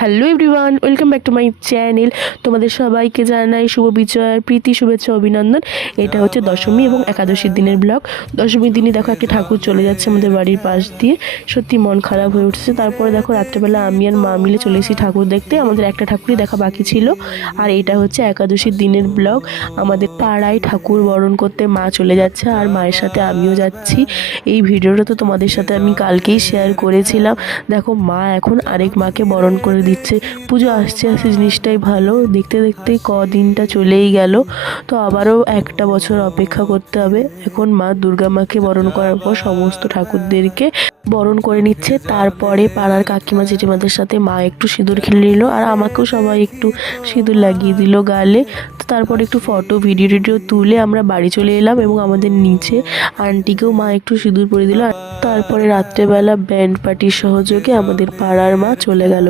Hello everyone, welcome back to my channel. তোমাদের সবাইকে জানাই শুভ বিজয়ার প্রীতি, শুভেচ্ছা, অভিনন্দন। এটা হচ্ছে দশমী এবং একাদশীর দিনের ব্লগ। দশমীর দিনই দেখো একটি ঠাকুর চলে যাচ্ছে আমাদের বাড়ির পাশ দিয়ে, সত্যি মন খারাপ হয়ে উঠছে। তারপরে দেখো রাত্রেবেলা আমি আর মা মিলে চলে এসেছি ঠাকুর দেখতে। আমাদের একটা ঠাকুরই দেখা বাকি ছিল। আর এটা হচ্ছে একাদশীর দিনের ব্লগ। আমাদের পাড়ায় ঠাকুর বরণ করতে মা চলে যাচ্ছে আর মায়ের সাথে আমিও যাচ্ছি। এই ভিডিওটা তো তোমাদের সাথে আমি কালকেই শেয়ার করেছিলাম। দেখো মা এখন আরেক মাকে বরণ করে দিচ্ছে। পুজো আসছে আসছে জিনিসটাই ভালো, দেখতে দেখতে কদিনটা চলেই গেল। তো আবারও একটা বছর অপেক্ষা করতে হবে। এখন মা দুর্গা মাকে বরণ করার পর সমস্ত ঠাকুরদেরকে বরণ করে নিচ্ছে। তারপরে পাড়ার কাকিমা জেঠিমাদের সাথে মা একটু সিঁদুর খেলে নিল আর আমাকেও সবাই একটু সিঁদুর লাগিয়ে দিল গালে। তো তারপর একটু ফটো ভিডিও টিডিও তুলে আমরা বাড়ি চলে এলাম এবং আমাদের নিচে আন্টিকেও মা একটু সিঁদুর পরে দিল। তারপরে রাত্রেবেলা ব্যান্ড পার্টির সহযোগে আমাদের পাড়ার মা চলে গেল।